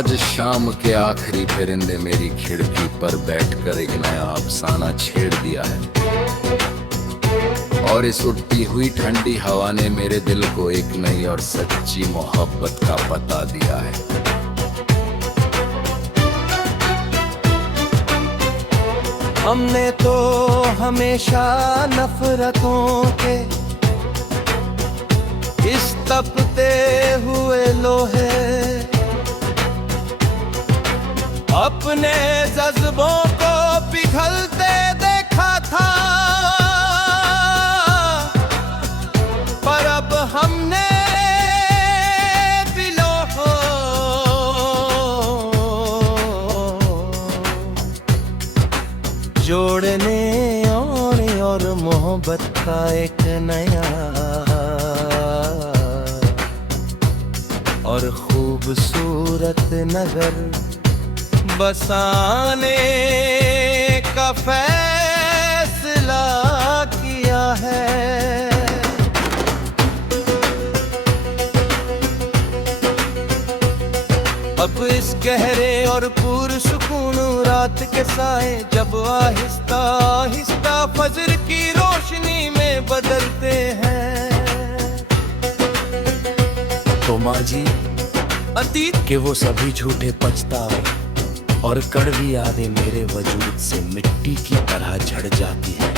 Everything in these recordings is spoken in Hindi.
आज शाम के आखिरी परिंदे मेरी खिड़की पर बैठकर एक नया अफसाना छेड़ दिया है, और इस उठती हुई ठंडी हवा ने मेरे दिल को एक नई और सच्ची मोहब्बत का पता दिया है। हमने तो हमेशा नफरतों के इस तपते हुए लोहे अपने जज्बों को पिघलते देखा था, पर अब हमने जोड़ने और मोहब्बत का एक नया और खूबसूरत नगर बसाने का फैसला किया है। अब इस गहरे और पुरसुकून रात के साए जब आहिस्ता आहिस्ता फजर की रोशनी में बदलते हैं, तो माँ जी अतीत के वो सभी झूठे पछतावे और कड़वी यादें मेरे वजूद से मिट्टी की तरह झड़ जाती है।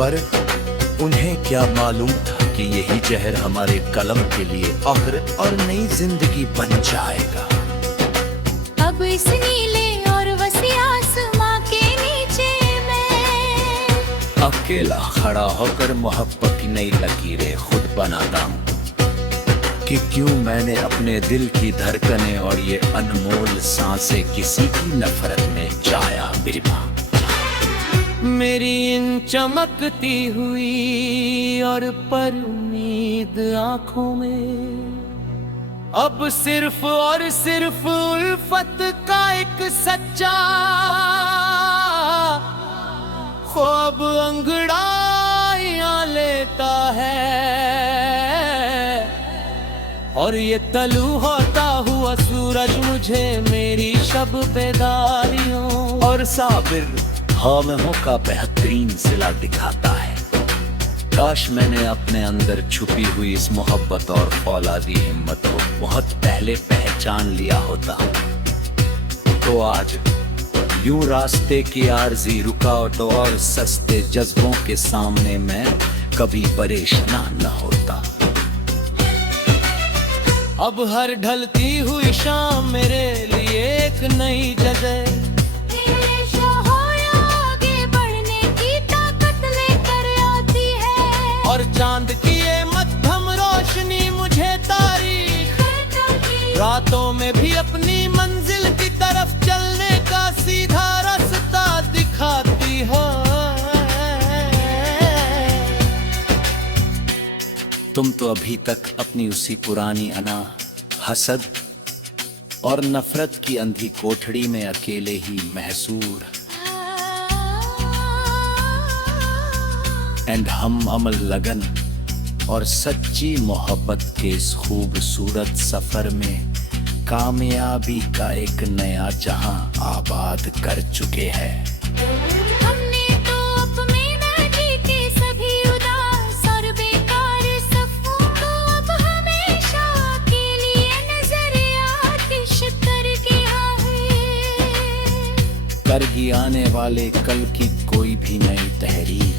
पर उन्हें क्या मालूम था कि यही जहर हमारे कलम के लिए आखिरत और नई जिंदगी बन जाएगा। अब इस नीले और वसी आसमां के नीचे मैं अकेला खड़ा होकर मोहब्बत की नई लकीरें खुद बनाता हूँ कि क्यों मैंने अपने दिल की धड़कनें और ये अनमोल सांसें किसी की नफरत में जाया बिरबा। मेरी इन चमकती हुई और पर उम्मीद आंखों में अब सिर्फ और सिर्फ उल्फत का एक सच्चा ख्वाब अंगड़ाइयां लेता है, और ये तलू होता हुआ सूरज मुझे मेरी शब बेदारियों और साबिर हालहों का बेहतरीन सिला दिखाता है। काश मैंने अपने अंदर छुपी हुई इस मोहब्बत और फौलादी हिम्मत को बहुत पहले पहचान लिया होता, तो आज यूं रास्ते की आर्जी रुकावटों और सस्ते जज्बों के सामने मैं कभी परेशान न होता। अब हर ढलती हुई शाम मेरे लिए एक नई जगह और चांद की ये मध्यम रोशनी मुझे तारीख रातों में भी अपनी मंजिल की तरफ चलने का सीधा रास्ता दिखाती है। तुम तो अभी तक अपनी उसी पुरानी अना, हसद और नफरत की अंधी कोठड़ी में अकेले ही महसूर एंड हम अमल लगन और सच्ची मोहब्बत के इस खूबसूरत सफर में कामयाबी का एक नया जहां आबाद कर चुके हैं। हमने तो अपने नाजी के सभी उदास और बेकार सफों को अब हमेशा के लिए नजर आतिश कर गया है। करगी आने वाले कल की कोई भी नई तहरीर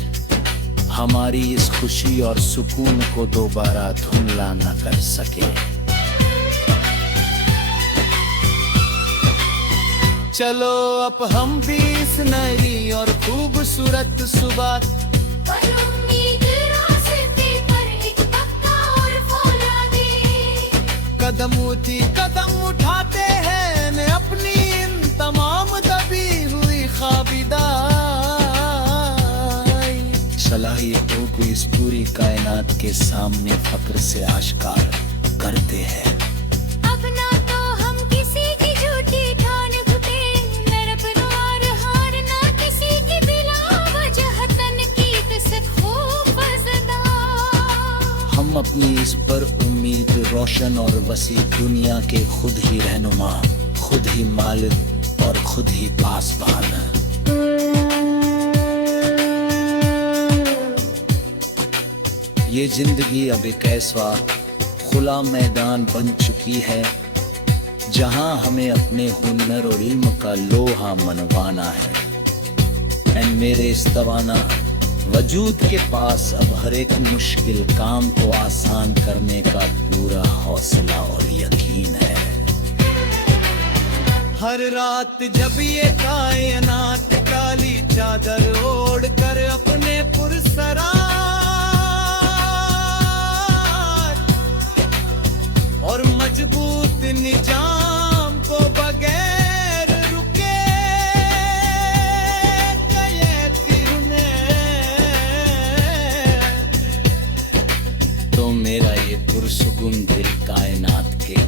हमारी इस खुशी और सुकून को दोबारा धुंधला न कर सके। चलो अब हम भी इस नई और खूबसूरत सुबह पर उम्मीद रास्ते पर एक पक्का और फौलादी कदम उठाते हैं ने अपनी इन तमाम दबी हुई ख्वाबिदा सलाह चाहिए तो इस पूरी कायनात के सामने फक्र से आश्कार करते हैं। अब ना तो हम किसी की झूठी ठान घुटे, नरपन और हार ना किसी की बिला वजह तनकीद से खौफज़दा। हम अपनी इस पर उम्मीद रोशन और वसी दुनिया के खुद ही रहनुमा, खुद ही मालिक और खुद ही पासबान। ये जिंदगी अब एक ऐसा खुला मैदान बन चुकी है जहां हमें अपने हुनर और इल्म का लोहा मनवाना है। एंड मेरे इस तवाना वजूद के पास अब हर एक मुश्किल काम को आसान करने का पूरा हौसला और यकीन है। हर रात जब ये कायनात काली चादर ओढ़ कर अपने पुरसरार और मजबूत निजाम को बगैर रुके तो मेरा ये पुरसुकून दिल कायनात के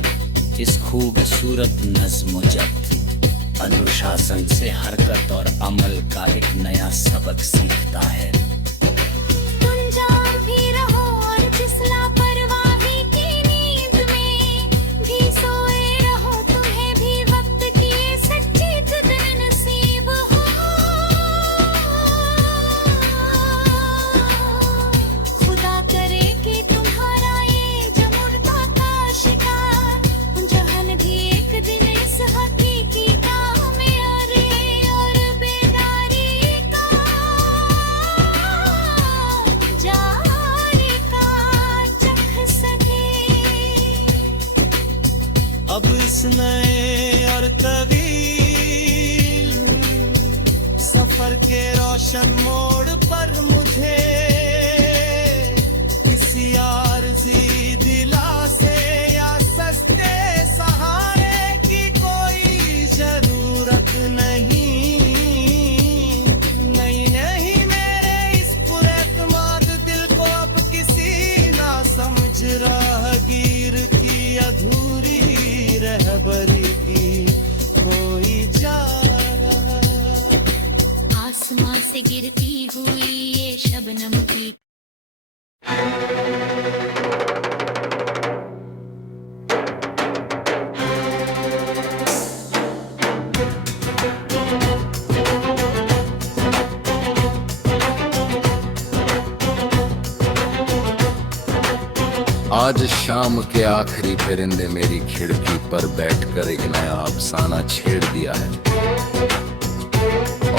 इस खूबसूरत नज़्म जब्त अनुशासन से हरकत और अमल का एक नया सबक सीखता है। तुम जाग भी रहो और जिस लापरवाही की नींद में भी सोए रहो, तुम्हें भी वक्त की ये सच्ची खुद नसीब हो। खुदा करे कि तुम्हारा ये जमुर्दा का शिकार जहन भी एक दिन इस हकीकी काम में अरे और बेदारी का जाने का चख सके। अब इस नए और तवील सफर के रोशन मोड़ पर मुझे किसी आरज़ी दिलासे या सस्ते सहारे की कोई जरूरत नहीं। नहीं नहीं मेरे इस पुरएतमाद दिल को अब किसी ना समझ राहगीर की अधूरी रहबरी की कोई चाह। आसमां से गिरती हुई ये शबनम की आज शाम के आखिरी परिंदे मेरी खिड़की पर बैठकर एक नया अफसाना छेड़ दिया है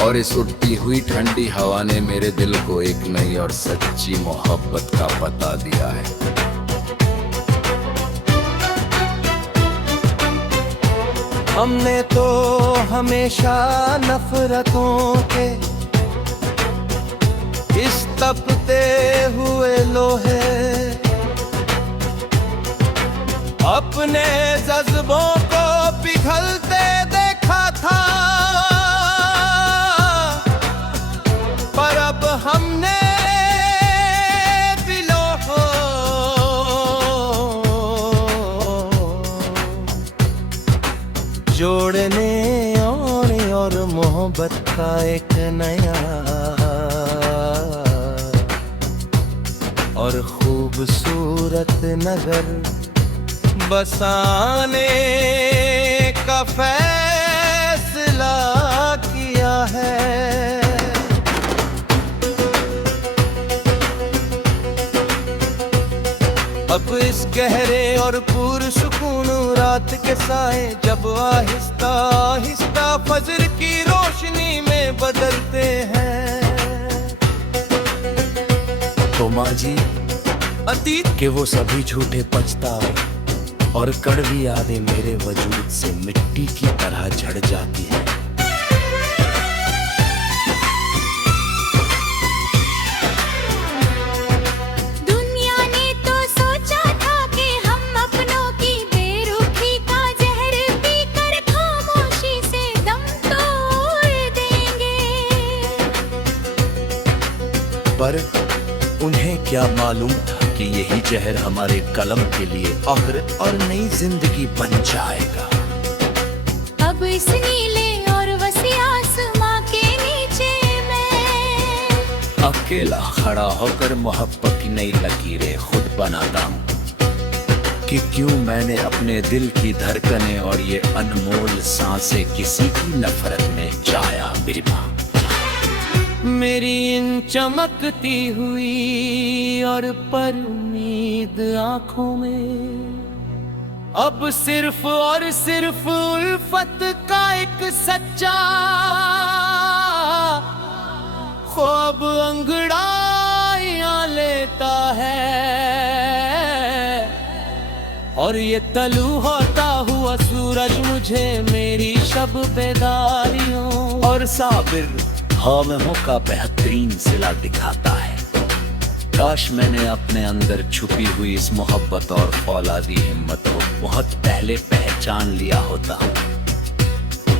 और इस उठती हुई ठंडी हवा ने मेरे दिल को एक नई और सच्ची मोहब्बत का पता दिया है। हमने तो हमेशा नफरतों के इस तपते हुए लोहे अपने जज्बों को पिघलते देखा था, पर अब हमने बिलोहो जोड़ने और मोहब्बत का एक नया और खूबसूरत नगर बसाने का फैसला किया है। अब इस गहरे और पुरसुकून रात के साए जब आहिस्ता आहिस्ता फजर की रोशनी में बदलते हैं, तो माँ जी अतीत के वो सभी झूठे पछतावे और कड़वी यादें मेरे वजूद से मिट्टी की तरह झड़ जाती है। दुनिया ने तो सोचा था कि हम अपनों की बेरुखी का जहर पीकर खामोशी से दम तोड़ देंगे, पर उन्हें क्या मालूम था कि यही जहर हमारे कलम के लिए आखिरत और नई जिंदगी बन जाएगा। अब इस नीले और वसी आसमां के नीचे मैं अकेला खड़ा होकर मोहब्बत की नई लकीरें खुद बनाता हूँ कि क्यों मैंने अपने दिल की धड़कनें और ये अनमोल सांसें किसी की नफरत में जाया बिरबा। मेरी इन चमकती हुई और पर उम्मीद आंखों में अब सिर्फ और सिर्फ उल्फत का एक सच्चा ख्वाब अंगड़ाइयां लेता है। और ये तलू होता हुआ सूरज मुझे मेरी शब बेदारियों और साबिर हालहों का बेहतरीन सिला दिखाता है। काश मैंने अपने अंदर छुपी हुई इस मोहब्बत और फौलादी हिम्मत को बहुत पहले पहचान लिया होता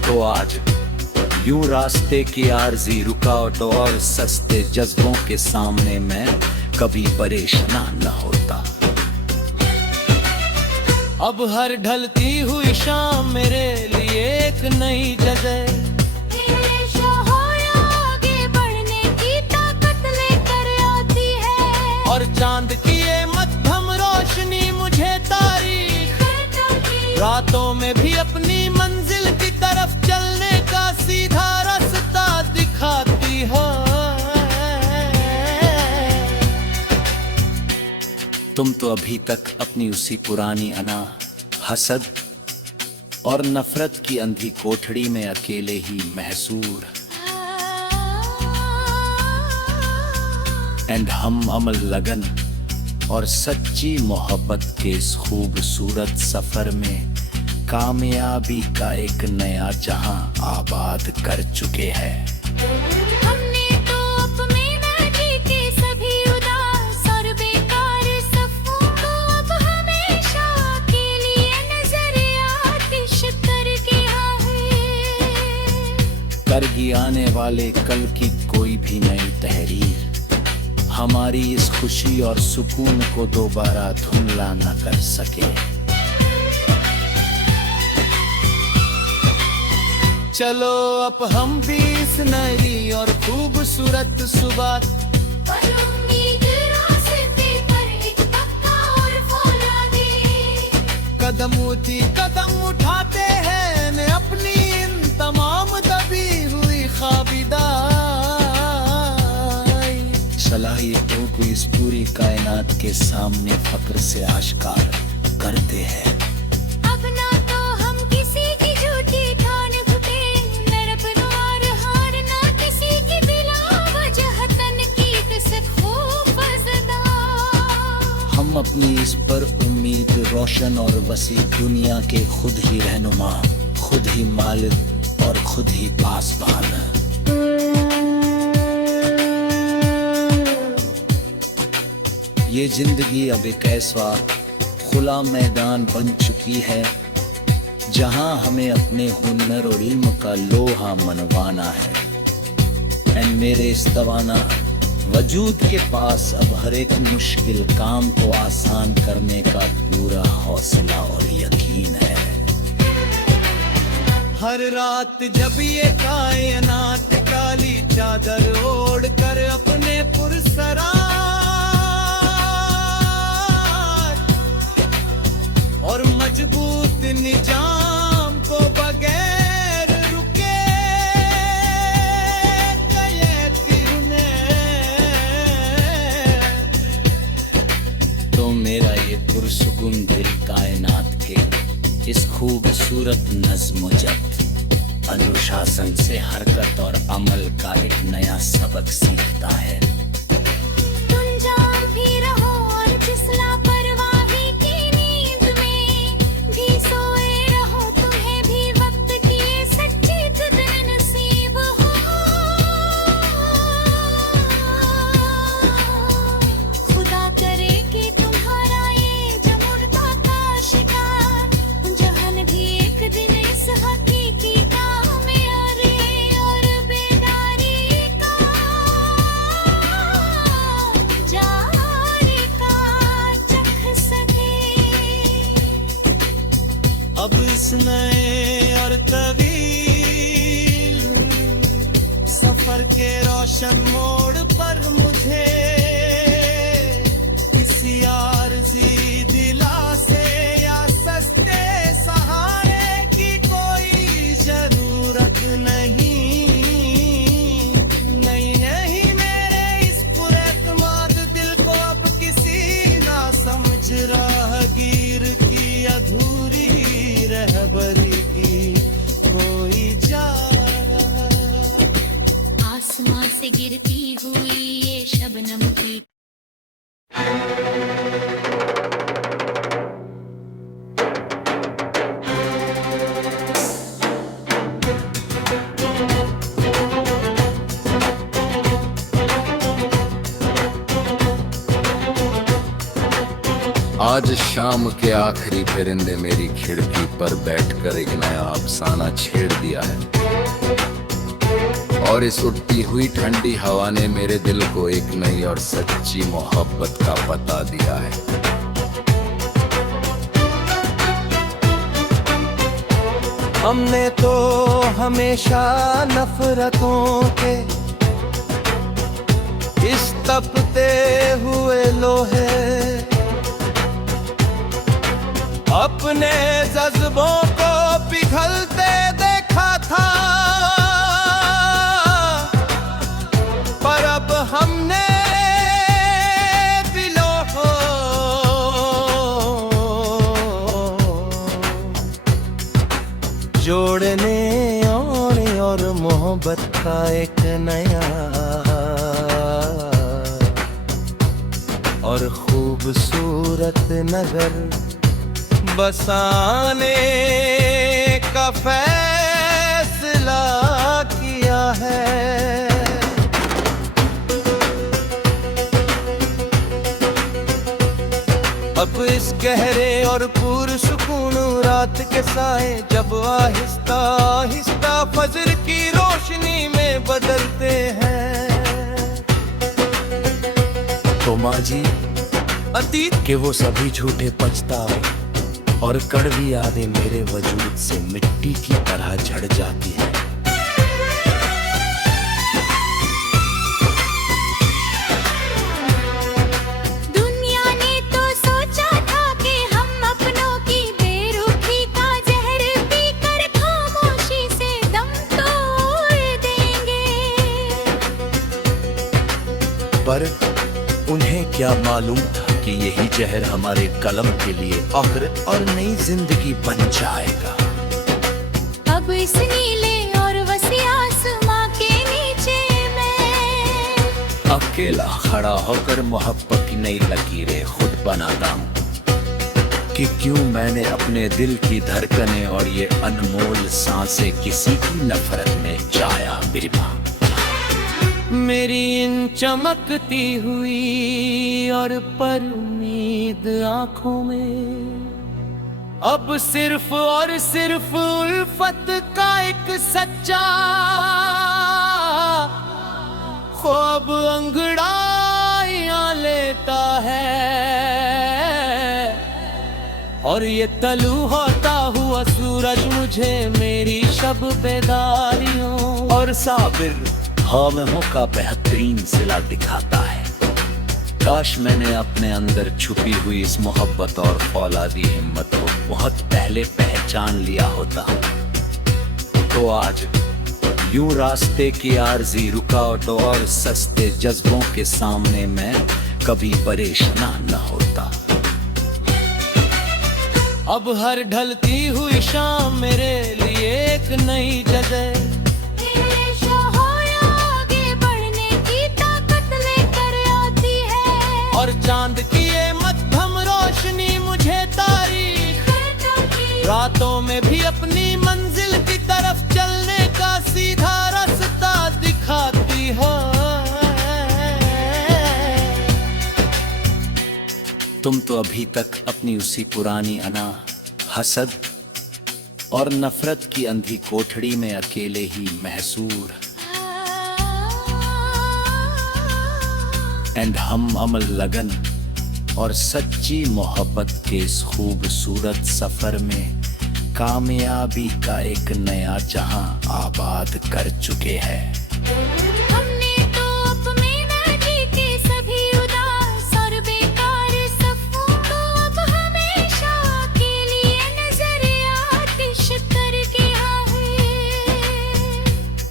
तो आज यूं रास्ते की आरजी रुकावटों और सस्ते जज्बों के सामने मैं कभी परेशान न होता। अब हर ढलती हुई शाम मेरे लिए एक नई जगह और चांद की ये मध्यम रोशनी मुझे तारीख रातों में भी अपनी मंजिल की तरफ चलने का सीधा रास्ता दिखाती है। तुम तो अभी तक अपनी उसी पुरानी अना, हसद और नफरत की अंधी कोठड़ी में अकेले ही महसूर एंड हम अमल लगन और सच्ची मोहब्बत के इस खूबसूरत सफर में कामयाबी का एक नया जहां आबाद कर चुके हैं। हमने तो अपने नदी के सभी उदास और बेकार सफों को अब हमेशा के लिए नजर आतिश करके करगी आने वाले कल की कोई भी नई तहरीर हमारी इस खुशी और सुकून को दोबारा धुंधला न कर सके। चलो अब हम भी इस नई और खूबसूरत सुबह कदम उठाते हैं अपनी इन तमाम दबी हुई ख्वाबिदाई सलाहियतों को इस पूरी कायनात के सामने फक्र से आश्कार करते हैं। अब ना तो हम किसी की झूठी ठान फुटे नरपनवार हार ना किसी की बिला वजह तनकीद से खौफज़दा। हम अपनी इस पर उम्मीद रोशन और वसी दुनिया के खुद ही रहनुमा, खुद ही मालिक और खुद ही पासबान। ये जिंदगी अब एक ऐसा खुला मैदान बन चुकी है जहां हमें अपने हुनर और इल्म का लोहा मनवाना है। एंड मेरे इस तवाना वजूद के पास अब हर एक मुश्किल काम को आसान करने का पूरा हौसला और यकीन है। हर रात जब ये कायनात काली चादर ओढ़ कर अपने पुरसरार और मजबूत निजाम को बगैर रुके कहती तो मेरा ये पुरसुकून दिल कायनात के इस खूबसूरत नज़्म जब्त अनुशासन से हरकत और अमल का एक नया सबक सीखता है। तुम जाग भी रहो और फिसला परवाही की नींद में भी सोए रहो, तुम्हें भी वक्त की सच्ची कदर नसीब हो। खुदा करे कि तुम्हारा ये जमुर्दा का शिकार जहन भी एक दिन इस हकीकी का में आरे और बेदारी का इस नए और तवील सफर के रोशन मोड़ पर मुझे किसी आरज़ी दिलासे या सस्ते सहारे की कोई जरूरत नहीं। नहीं नहीं मेरे इस पुरएतमाद दिल को अब किसी ना समझ राहगीर की अधूरी रहबरी की कोई जा। आसमां से गिरती हुई ये शबनम की आज शाम के आखिरी परिंदे मेरी खिड़की पर बैठकर एक नया अफसाना छेड़ दिया है, और इस उड़ती हुई ठंडी हवा ने मेरे दिल को एक नई और सच्ची मोहब्बत का पता दिया है। हमने तो हमेशा नफरतों के इस तपते हुए लोहे अपने जज्बों को पिघलते देखा था, पर अब हमने जोड़ने और मोहब्बत का एक नया और खूबसूरत नगर बसाने का फैसला किया है। अब इस गहरे और पुरसुकून रात के साए जब आहिस्ता आहिस्ता फजर की रोशनी में बदलते हैं, तो माँ जी अतीत कि वो सभी झूठे पछतावे और कड़वी यादें मेरे वजूद से मिट्टी की तरह झड़ जाती है। दुनिया ने तो सोचा था कि हम अपनों की बेरुखी का जहर पीकर खामोशी से दम तोड़ देंगे, पर उन्हें क्या मालूम था कि यही जहर हमारे कलम के लिए आखिरत और नई जिंदगी बन जाएगा। अब इस नीले और वसी आसमां के नीचे मैं अकेला खड़ा होकर मोहब्बत की नई लकीरें खुद बनाता हूँ कि क्यों मैंने अपने दिल की धड़कनें और ये अनमोल सांसें किसी की नफरत में जाया बिरबा। मेरी इन चमकती हुई और परउम्मीद आंखों में अब सिर्फ और सिर्फ उल्फत का एक सच्चा ख्वाब अंगड़ाइयां लेता है, और ये तलू होता हुआ सूरज मुझे मेरी शब बेदारियों और साबिर खामों का बेहतरीन सिला दिखाता है। काश मैंने अपने अंदर छुपी हुई इस मोहब्बत और फौलादी हिम्मत को बहुत पहले पहचान लिया होता, तो आज यूं रास्ते की आरजी रुकावटों और सस्ते जज्बों के सामने मैं कभी परेशान न होता। अब हर ढलती हुई शाम मेरे लिए एक नई जगह और चांद की ये मध्यम रोशनी मुझे तारीख रातों में भी अपनी मंजिल की तरफ चलने का सीधा रास्ता दिखाती है। तुम तो अभी तक अपनी उसी पुरानी अना, हसद और नफरत की अंधी कोठड़ी में अकेले ही महसूर एंड हम अमल लगन और सच्ची मोहब्बत के इस खूबसूरत सफर में कामयाबी का एक नया जहां आबाद कर चुके हैं। हमने तो अपने नदी के सभी उदास और बेकार सफों को अब हमेशा के लिए नजर आतिश कर गया है।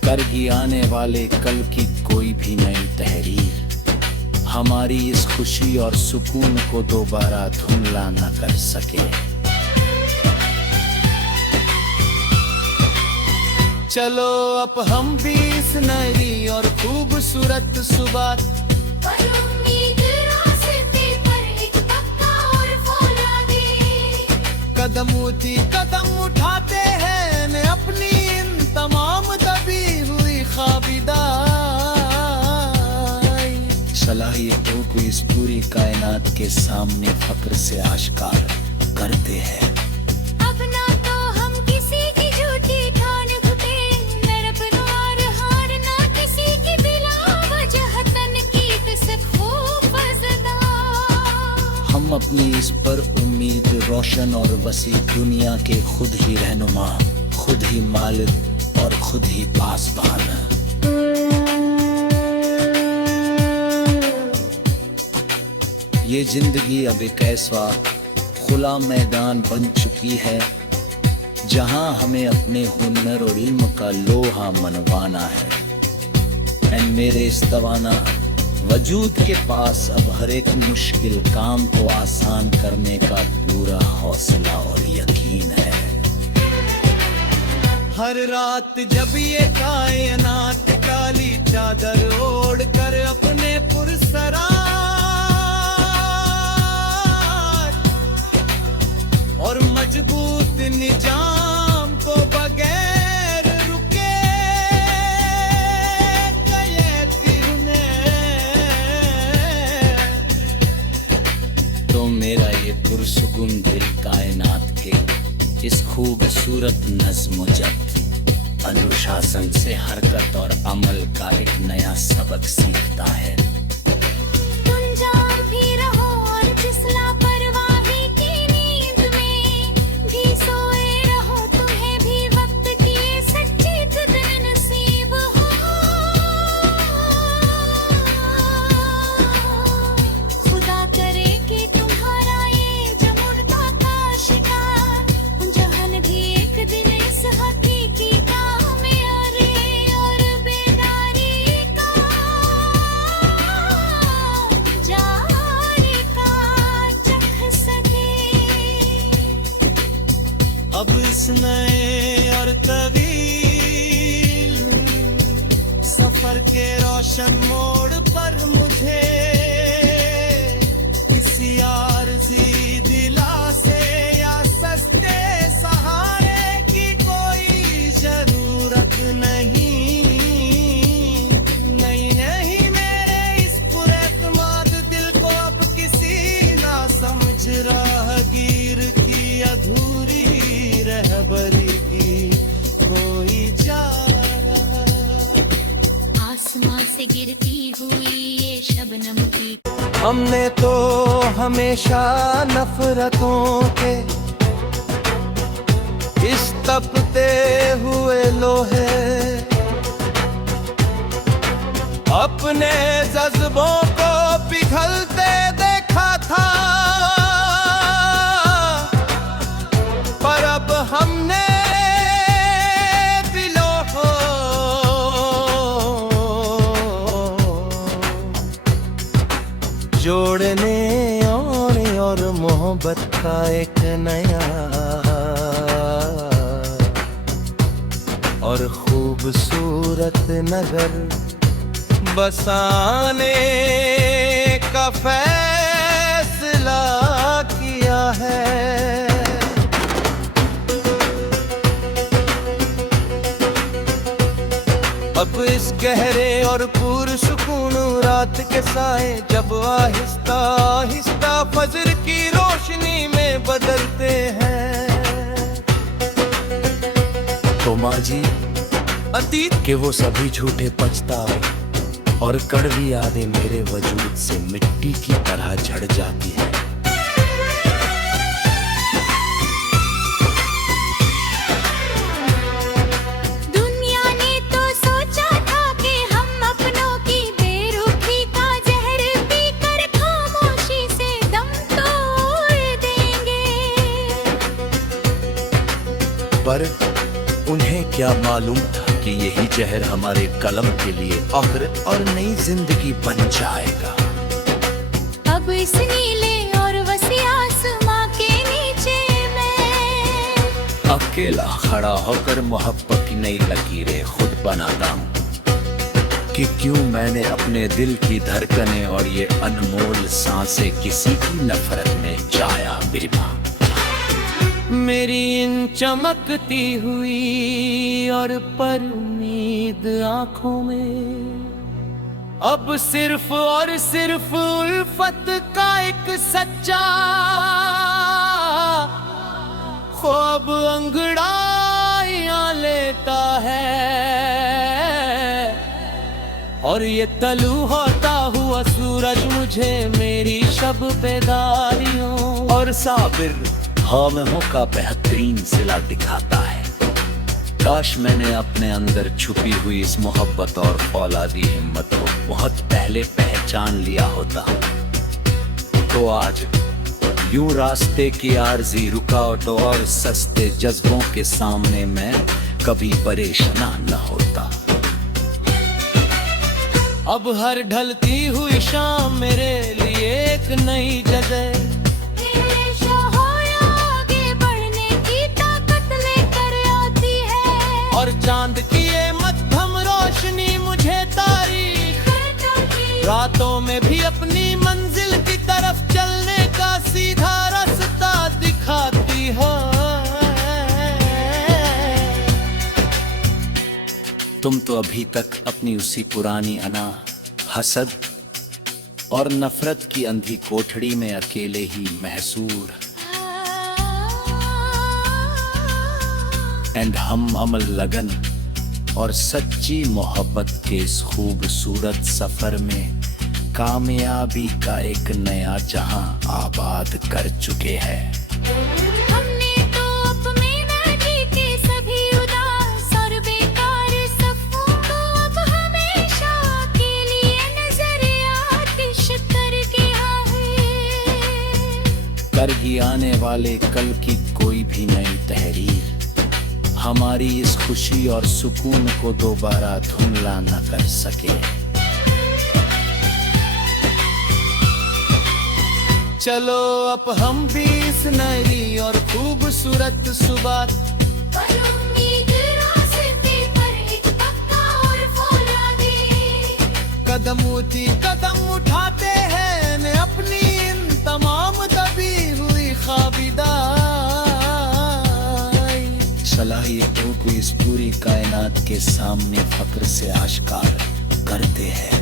कर ही आने वाले कल की कोई भी नई तहरीर हमारी इस खुशी और सुकून को दोबारा धुंधला न कर सके। चलो अब हम भी इस नई और खूबसूरत सुबह पर उम्मीद रास्ते पर एक पक्का और फौलादी कदम उठाते हैं मैं अपनी इन तमाम दबी हुई ख्वाबिदाई सलाहियतों को इस पूरी कायनात के सामने फक्र से आश्कार करते हैं। अब ना तो हम किसी की झूठी ठान घुटे नरपनवार हार ना किसी की बिला वजह तनकीद से खूब फजदा। हम अपनी इस पर उम्मीद रोशन और वसी दुनिया के खुद ही रहनुमा, खुद ही मालिक और खुद ही पासबान। ये जिंदगी अब एक ऐसा खुला मैदान बन चुकी है जहां हमें अपने हुनर और इल्म का लोहा मनवाना है। एंड मेरे इस तवाना वजूद के पास अब हर एक मुश्किल काम को आसान करने का पूरा हौसला और यकीन है। हर रात जब ये कायनात काली चादर ओढ़ कर अपने पुरसरार और मजबूत निजाम को बगैर रुके गए तो मेरा ये पुरसुकून दिल कायनात के इस खूबसूरत नज़्म जब्त अनुशासन से हरकत और अमल का एक नया सबक सीखता है। तुम जाग भी रहो और जिसला परवाही की नींद में भी सोए रहो, तुम्हें भी वक्त की सच्ची कदर नसीब हो। खुदा करे कि तुम्हारा ये जमुर्दा का शिकार जहन भी एक दिन इस हकीकी काम में अरे और बेदारी का जाने का चख सके। अब इस नए और तवील सफर के रोशन मोड़ पर मुझे किसी आरज़ी दिलासे या सस्ते सहारे की कोई जरूरत नहीं। नहीं मेरे इस पुरएतमाद दिल को अब किसी ना समझ राहगीर की अधूरी रहबरी की कोई जा। आसमां से गिरती हुई ये शबनम की हमने तो हमेशा नफरतों के इस तपते हुए लोहे अपने जज्बों को पिघलते देखा था, पर अब हमने जोड़ने और मोहब्बत का एक नया और खूबसूरत नगर बसाने का फैसला किया है। अब इस गहरे और पुरसुकून रात के साए जब आहिस्ता आहिस्ता फजर की रोशनी में बदलते हैं तो माँ जी अतीत कि वो सभी झूठे पछतावे और कड़वी यादें मेरे वजूद से मिट्टी की तरह झड़ जाती है। पर उन्हें क्या मालूम था कि यही जहर हमारे कलम के लिए आखिरत और नई जिंदगी बन जाएगा। अब इस नीले और वसी आसमां के नीचे मैं अकेला खड़ा होकर मोहब्बत की नई लकीरें खुद बनाता हूँ कि क्यों मैंने अपने दिल की धड़कनें और ये अनमोल सांसें किसी की नफरत में जाया बिरबा। मेरी इन चमकती हुई और पर उम्मीद आंखों में अब सिर्फ और सिर्फ उल्फत का एक सच्चा ख्वाब अंगड़ाइयां लेता है। और ये तलू होता हुआ सूरज मुझे मेरी शब बेदारियों और साबिर खामों का बेहतरीन सिला दिखाता है। काश मैंने अपने अंदर छुपी हुई इस मोहब्बत और फौलादी हिम्मत को बहुत पहले पहचान लिया होता, तो आज यूं रास्ते की आरजी रुकावटों और सस्ते जज्बों के सामने मैं कभी परेशान न होता। अब हर ढलती हुई शाम मेरे लिए एक नई जगह और चांद की ये मध्यम रोशनी मुझे तारीख रातों में भी अपनी मंजिल की तरफ चलने का सीधा रास्ता दिखाती है। तुम तो अभी तक अपनी उसी पुरानी अना, हसद और नफरत की अंधी कोठड़ी में अकेले ही महसूर एंड हम अमल लगन और सच्ची मोहब्बत के इस खूबसूरत सफर में कामयाबी का एक नया जहां आबाद कर चुके हैं। हमने तो अपने नदी के सभी उदास और बेकार सफों को अब हमेशा के लिए नजर आतिश करके कर ही आने वाले कल की कोई भी नई तहरीर हमारी इस खुशी और सुकून को दोबारा धुंधला न कर सके। चलो अब हम भी इस नई और खूबसूरत सुबह कदम उठाते हैं मैं अपनी इन तमाम दबी हुई ख्वाबिदाई सलाहियतों को इस पूरी कायनात के सामने फक्र से आश्कार करते हैं।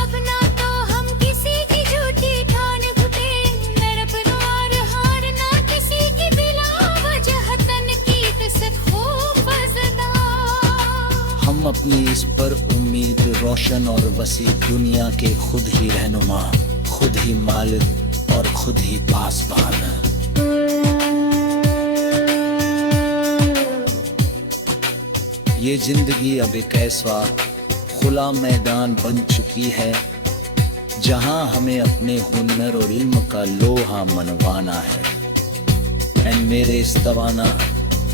अब ना तो हम किसी की झूठी ठान घुटे नरपनवार हार ना किसी की बिला वजह तनकीद से खौफज़दा। हम अपनी इस पर उम्मीद रोशन और वसी दुनिया के खुद ही रहनुमा, खुद ही मालिक और खुद ही पासबान। ये जिंदगी अब एक ऐसा खुला मैदान बन चुकी है जहां हमें अपने हुनर और इल्म का लोहा मनवाना है। एंड मेरे इस तवाना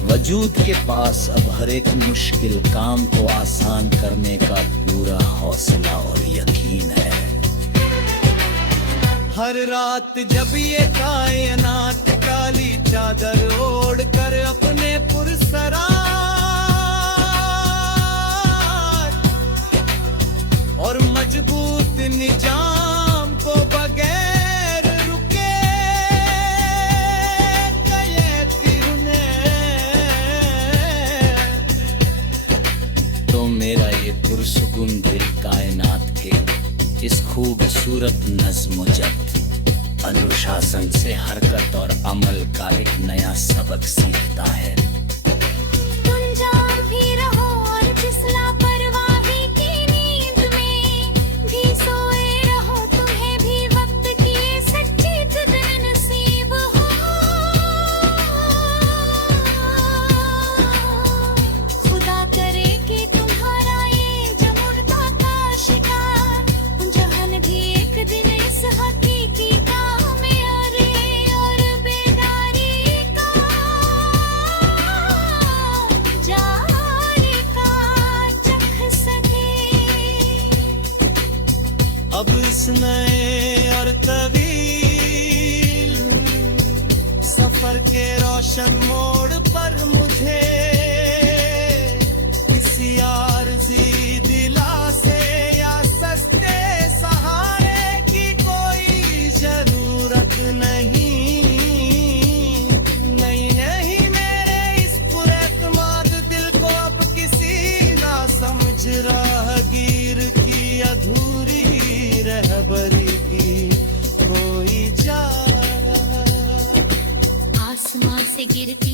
वजूद के पास अब हर एक मुश्किल काम को आसान करने का पूरा हौसला और यकीन है। हर रात जब ये कायनात काली चादर ओढ़ कर अपने पुरसरार और मजबूत निजाम को बगैर रुके कहती तो मेरा ये पुरसुकून दिल कायनात के इस खूबसूरत नज़्म जब्त अनुशासन से हरकत और अमल का एक नया सबक सीखता है। तुम जाग भी रहो और फिसला परवाही की नींद में भी सोए रहो, तुम्हें भी वक्त की सच्ची कदर नसीब हो। खुदा करे कि तुम्हारा ये जमुर्दा का शिकार जहन भी एक दिन इस हकीकी का में अरे और बेदारी का के रोशन मोड़ पर मुझे किसी आरज़ी दिलासे या सस्ते सहारे की कोई जरूरत नहीं। नहीं नहीं मेरे इस पुरएतमाद दिल को अब किसी ना समझ राहगीर की अधूरी रहबरी की कोई जा। आसमां से गिरती